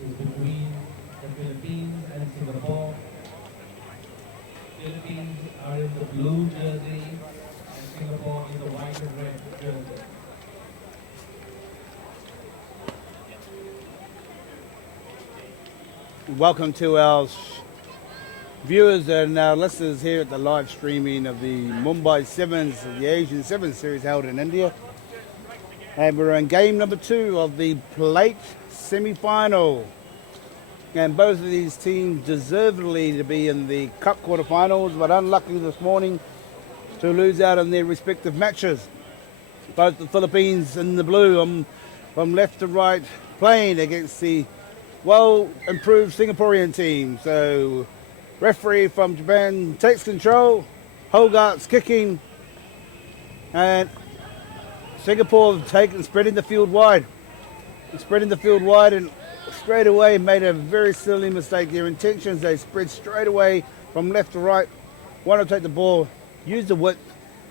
is between the Philippines and Singapore. Philippines are in the blue jersey and Singapore in the white and red jersey. Welcome to our viewers and our listeners here at the live streaming of the Mumbai 7's, the Asian 7's series held in India. And we're in game number 2 of the plate semi-final. And both of these teams deservedly to be in the cup quarterfinals, but unlucky this morning to lose out in their respective matches. Both the Philippines in the blue from left to right playing against the well-improved Singaporean team. So, referee from Japan takes control. Hogarth's kicking. And Singapore spreading the field wide. And straight away made a very silly mistake. Their intentions, they spread straight away from left to right. Want to take the ball, use the width,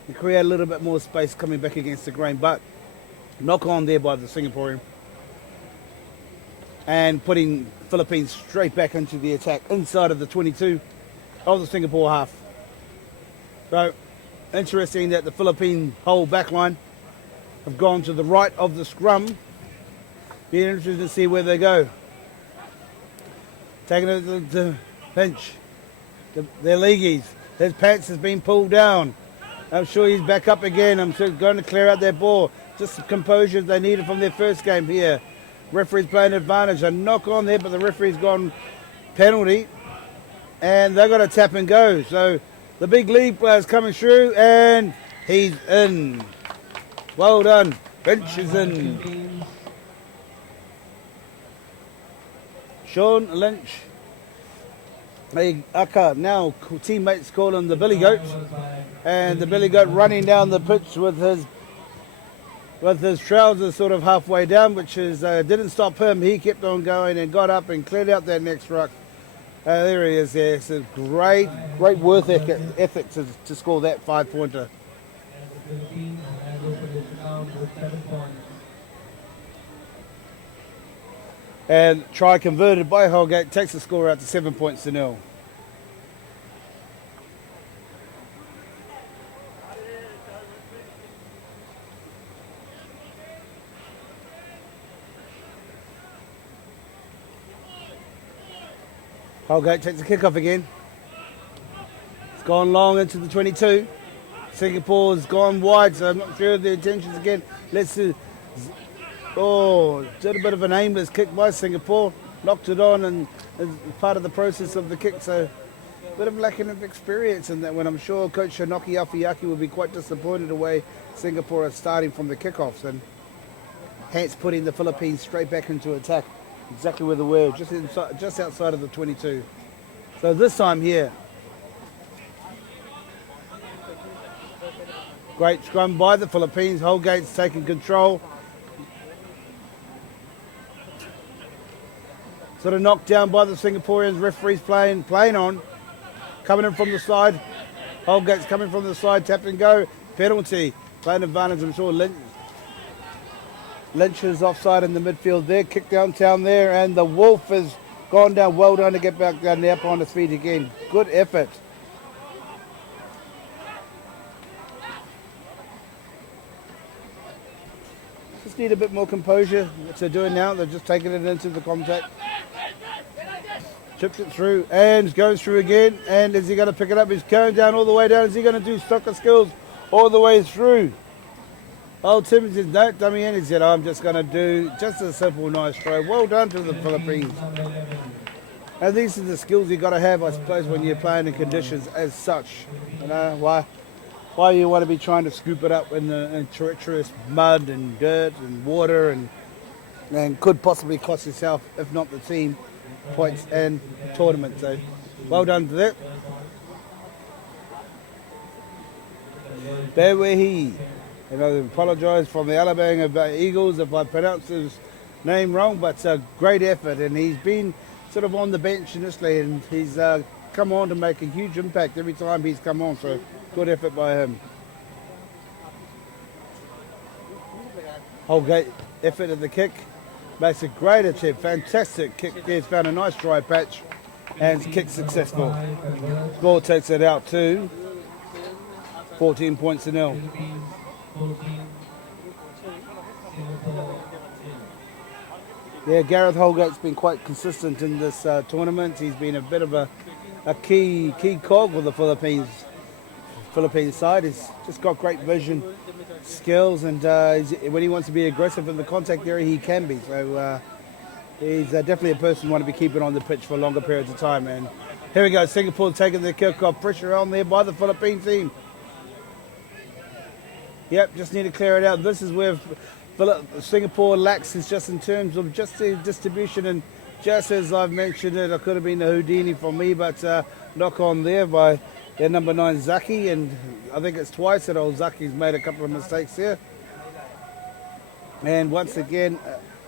and create a little bit more space coming back against the grain. But knock on there by the Singaporean. And putting Philippines straight back into the attack inside of the 22 of the Singapore half. So, interesting that the Philippine whole back line have gone to the right of the scrum. Be interested to see where they go. Taking it to Finch. Their leagueies. His pants has been pulled down. I'm sure he's back up again. I'm sure going to clear out their ball. Just the composure they needed from their first game here. Referee's playing advantage. A knock on there, but the referee's gone penalty. And they've got to tap and go. So the big league player's coming through, and he's in. Well done. Finch is in. Sean Lynch. Aka now teammates call him the Billy Goat. And the Billy Goat running down the pitch with his trousers sort of halfway down, which is didn't stop him. He kept on going and got up and cleared out that next ruck. There he is there. It's a great worth ethic to score that 5-pointer. And try converted by Holgate takes the score out to 7-0. Holgate takes the kickoff again. It's gone long into the 22. Singapore's gone wide, so I'm not sure of the intentions again. Let's see. Oh, did a bit of an aimless kick by Singapore. Knocked it on and as part of the process of the kick, so a bit of lacking of experience in that one. I'm sure Coach Shinoki Afiaki will be quite disappointed the way Singapore are starting from the kickoffs, and hence putting the Philippines straight back into attack. Exactly where they were, just outside of the 22. So this time here, great scrum by the Philippines. Holgate's taking control. Sort of knocked down by the Singaporeans. Referees playing on. Coming in from the side. Holgate's coming from the side. Tap and go. Penalty. Playing advantage. I'm sure Lynch is offside in the midfield there. Kick downtown there. And the Wolf has gone down. Well done to get back down there up on his feet again. Good effort. Just need a bit more composure. What they're doing now, they're just taking it into the contact. Chipped it through and goes through again. And is he going to pick it up? He's going down all the way down. Is he going to do soccer skills all the way through? Oh, Tim says, no, dummy in. He said, I'm just going to do just a simple, nice throw. Well done to the Philippines. And these are the skills you've got to have, I suppose, when you're playing in conditions as such. You know, why you want to be trying to scoop it up in treacherous mud and dirt and water and could possibly cost yourself, if not the team, points and tournament. So well done to that. Bewehi. And I apologise from the Alabama Eagles if I pronounced his name wrong, but it's a great effort, and he's been sort of on the bench initially, and he's come on to make a huge impact every time he's come on, so good effort by him. Holgate effort at the kick. Makes a great attempt, fantastic kick there, found a nice dry patch and kick successful. Ball takes it out to 14 points to nil. Philippines 14, Singapore 10. Yeah, Gareth Holgate's been quite consistent in this tournament. He's been a bit of a key cog with the Philippines side. He's just got great vision, skills, and when he wants to be aggressive in the contact area, he can be. So he's definitely a person you want to be keeping on the pitch for longer periods of time. And here we go, Singapore taking the kick-off, pressure on there by the Philippine team. Yep, just need to clear it out. This is where Singapore lacks, is just in terms of just the distribution, and just as I've mentioned it, I could have been a Houdini for me, but knock on there by their number 9 Zaki, and I think it's twice that old Zaki's made a couple of mistakes here. And once again,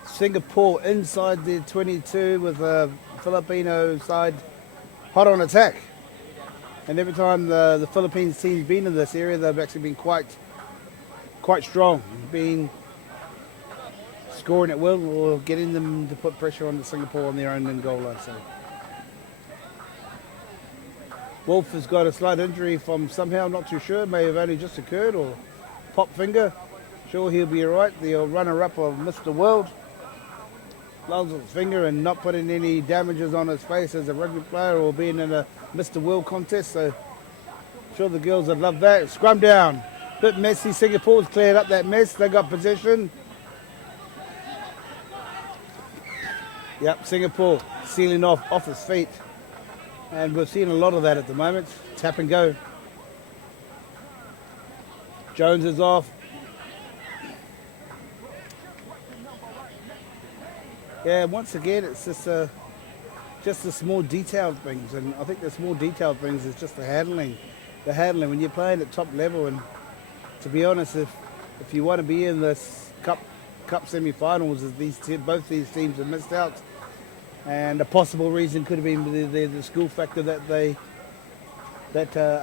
Singapore inside the 22 with the Filipino side hot on attack. And every time the Philippines team's been in this area, they've actually been quite strong, been scoring at will or getting them to put pressure on the Singapore on their own end goal line. So Wolf has got a slight injury from somehow, not too sure, may have only just occurred, or pop finger. Sure, he'll be all right. The runner-up of Mr. World loves his finger and not putting any damages on his face as a rugby player or being in a Mr. World contest. So sure the girls would love that. Scrum down. Bit messy. Singapore's cleared up that mess. They got possession. Yep, Singapore sealing off his feet. And we've seen a lot of that at the moment. Tap and go. Jones is off. Yeah, once again, it's just the small detailed things. And I think the small detailed things is just the handling. The handling, when you're playing at top level, and to be honest, if you want to be in this cup semi-finals, both these teams have missed out, and a possible reason could have been the school factor that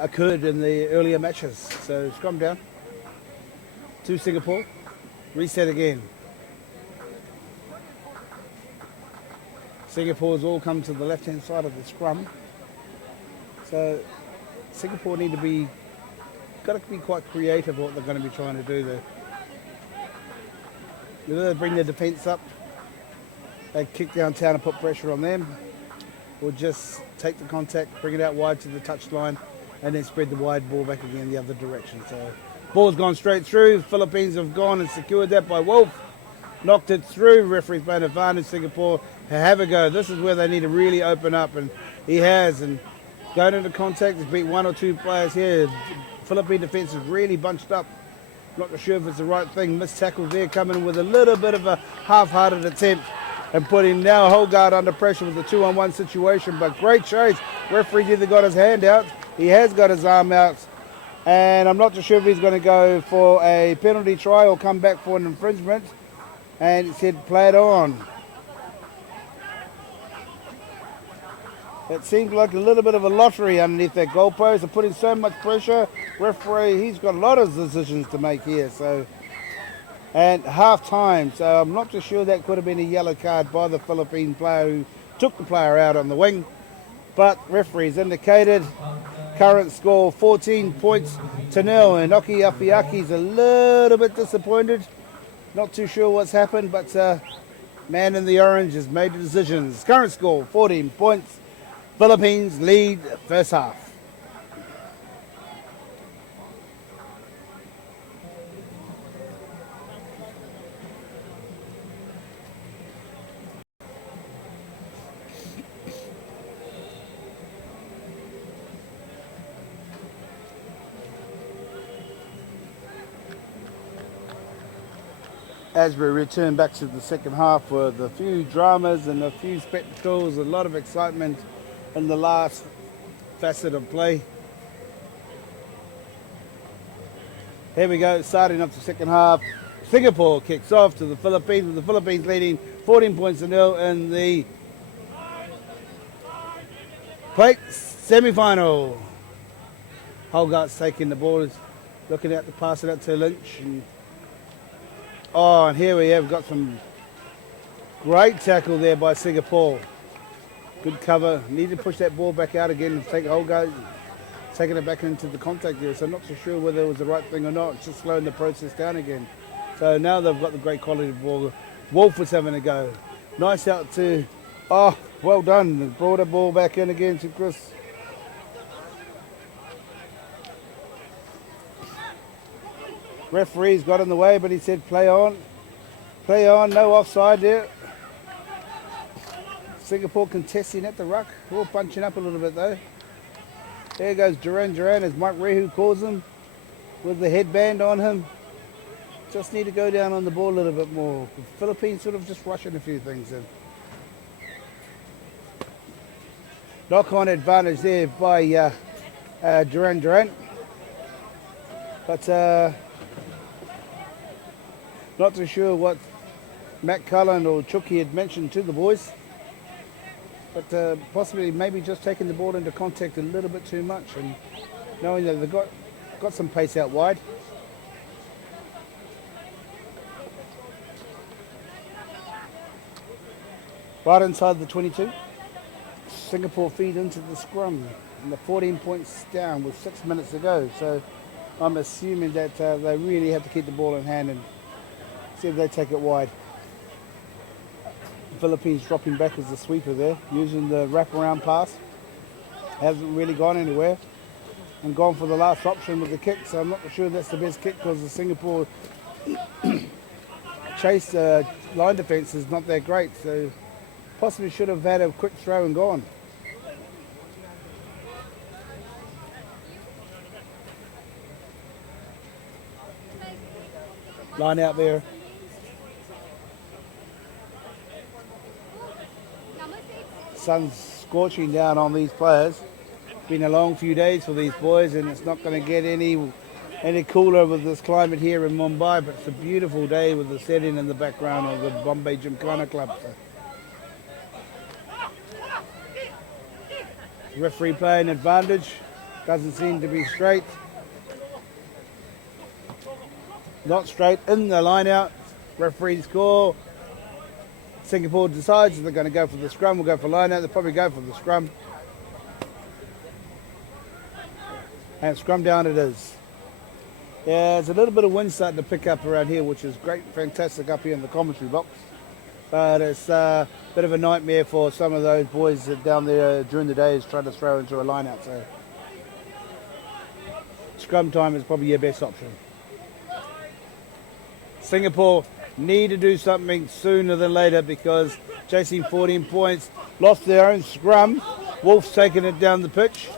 occurred in the earlier matches. So scrum down to Singapore, reset again. Singapore's all come to the left-hand side of the scrum, so Singapore got to be quite creative what they're going to be trying to do there. Whether they bring their defence up, they kick downtown and put pressure on them, or just take the contact, bring it out wide to the touchline, and then spread the wide ball back again the other direction. So ball's gone straight through. Philippines have gone and secured that by Wolf. Knocked it through. Referee's playing advantage. Singapore have a go. This is where they need to really open up, and he has. And going into contact, has beat one or two players here. Philippine defence is really bunched up. Not sure if it's the right thing. Missed tackle there, coming with a little bit of a half-hearted attempt and putting now Holgard under pressure with the 2-on-1 situation. But great chase. Referee's either got his hand out, he has got his arm out, and I'm not too sure if he's going to go for a penalty try or come back for an infringement. And he said, play it on. It seemed like a little bit of a lottery underneath that goalpost. They're putting so much pressure. Referee, he's got a lot of decisions to make here. So, and half time. So I'm not too sure that could have been a yellow card by the Philippine player who took the player out on the wing. But referees indicated. Current score 14 points to nil. And Oki Afiaki's a little bit disappointed. Not too sure what's happened, but man in the orange has made the decisions. Current score 14 points. Philippines lead first half. As we return back to the second half with a few dramas and a few spectacles, a lot of excitement in the last facet of play. Here we go, starting up the second half. Singapore kicks off to the Philippines, with the Philippines leading 14 points to nil in the plate semi-final. Holgart's taking the ball, is looking out to pass it out to Lynch. And here we have got some Great tackle there by Singapore. Good cover. Need to push that ball back out again and take a whole go. Taking it back into the contact there. So I'm not so sure whether it was the right thing or not. It's just slowing the process down again. So now they've got the great quality ball. Wolf was having a go. Nice out to, oh, well done. Brought the ball back in again to Chris. Referee's got in the way, but he said play on. Play on, no offside there. Singapore contesting at the ruck. We're all bunching up a little bit though. There goes Duran as Mike Rehu calls him with the headband on him. Just need to go down on the ball a little bit more. The Philippines sort of just rushing a few things in. Knock-on advantage there by Duran. But not too sure what Matt Cullen or Chucky had mentioned to the boys. But possibly maybe just taking the ball into contact a little bit too much and knowing that they've got some pace out wide. Right inside the 22. Singapore feed into the scrum and the 14 points down with 6 minutes to go. So I'm assuming that they really have to keep the ball in hand and see if they take it wide. Philippines dropping back as the sweeper there, using the wraparound pass. Hasn't really gone anywhere. And gone for the last option with the kick, so I'm not sure that's the best kick because the Singapore chase line defence is not that great, so possibly should have had a quick throw and gone. Line out there. Sun's scorching down on these players. Been a long few days for these boys and it's not going to get any cooler with this climate here in Mumbai, but it's a beautiful day with the setting in the background of the Bombay Gymkhana club. So. Referee playing advantage, doesn't seem to be straight. Not straight in the line out, referee's call. Singapore decides they're going to go for the scrum, we'll go for line out, they'll probably go for the scrum. And scrum down it is. Yeah, there's a little bit of wind starting to pick up around here, which is great, fantastic up here in the commentary box. But it's a bit of a nightmare for some of those boys that down there during the day is trying to throw into a line out. So scrum time is probably your best option. Singapore need to do something sooner than later because chasing 14 points, lost their own scrum. Wolf's taking it down the pitch.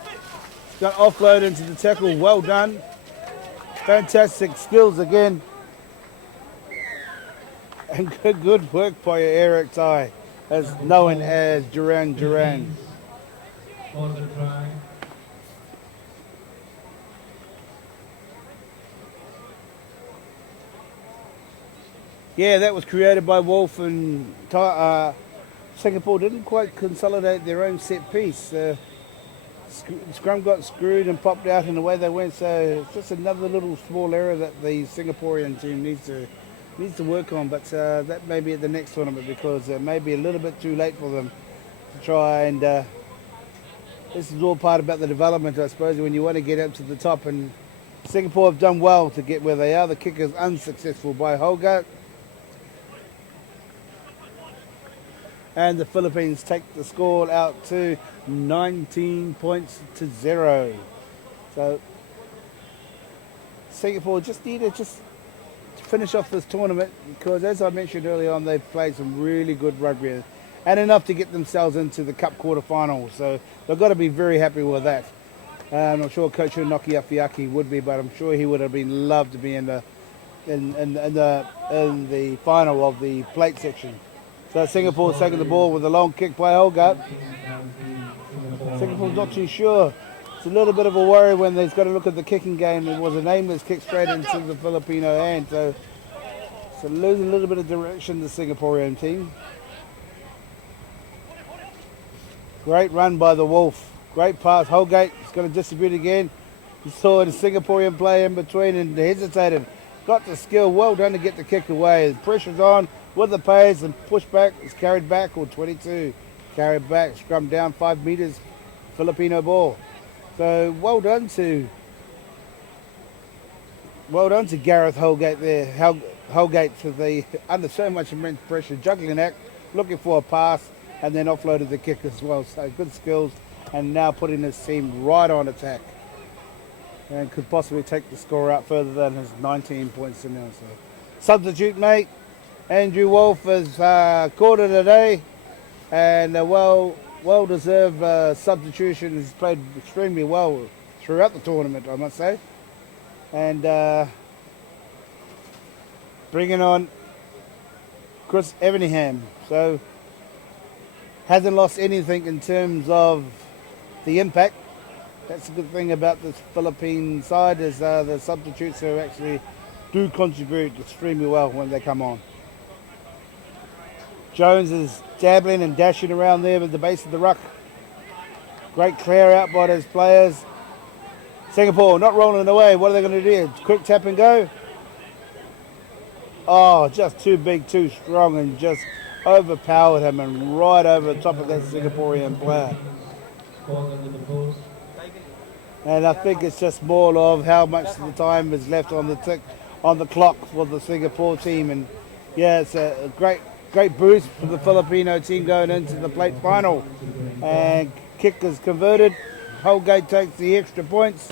Got offload into the tackle, well done. Fantastic skills again. And good work by Eric Tai, as known as Duran. For the try. Yeah, that was created by Wolf and Singapore didn't quite consolidate their own set piece. Scrum got screwed and popped out in the way they went, so it's just another little small error that the Singaporean team needs to work on, but that may be at the next tournament because it may be a little bit too late for them to try and this is all part about the development, I suppose, when you want to get up to the top, and Singapore have done well to get where they are. The kick is unsuccessful by Holga. And the Philippines take the score out to 19 points to 0. So Singapore just need to finish off this tournament because, as I mentioned earlier on, they've played some really good rugby and enough to get themselves into the Cup quarterfinals. So they've got to be very happy with that. I'm not sure Coach Unoki Afiaki would be, but I'm sure he would have been loved to be in the final of the plate section. So Singapore's taking the ball with a long kick by Holga. Singapore's not too sure. It's a little bit of a worry when they've got to look at the kicking game. It was an aimless kick straight into the Filipino hand. So losing a little bit of direction, the Singaporean team. Great run by the Wolf. Great pass. Holgate is going to distribute again. You saw the Singaporean player in between and hesitated. Got the skill. Well done to get the kick away. The pressure's on. with the pace and push back. It's carried back, or 22. Carried back, scrum down 5 meters, Filipino ball. So well done to Gareth Holgate there. Holgate for the under so much immense pressure, juggling act, looking for a pass, and then offloaded the kick as well. So good skills, and now putting his team right on attack, and could possibly take the score out further than his 19 points to nil. So substitute mate Andrew Wolf has called it a day, and a well-deserved substitution. Has played extremely well throughout the tournament, I must say. And bringing on Chris Everingham. So hasn't lost anything in terms of the impact. That's a good thing about this Philippine side, is the substitutes who actually do contribute extremely well when they come on. Jones is dabbling and dashing around there with the base of the ruck. Great clear out by those players. Singapore not rolling away. What are they going to do? Quick tap and go? Oh, just too big, too strong, and just overpowered him and right over the top of that Singaporean player. And I think it's just more of how much of the time is left on the clock for the Singapore team. And yeah, it's a great boost for the Filipino team going into the plate final. And kick is converted. Holgate takes the extra points.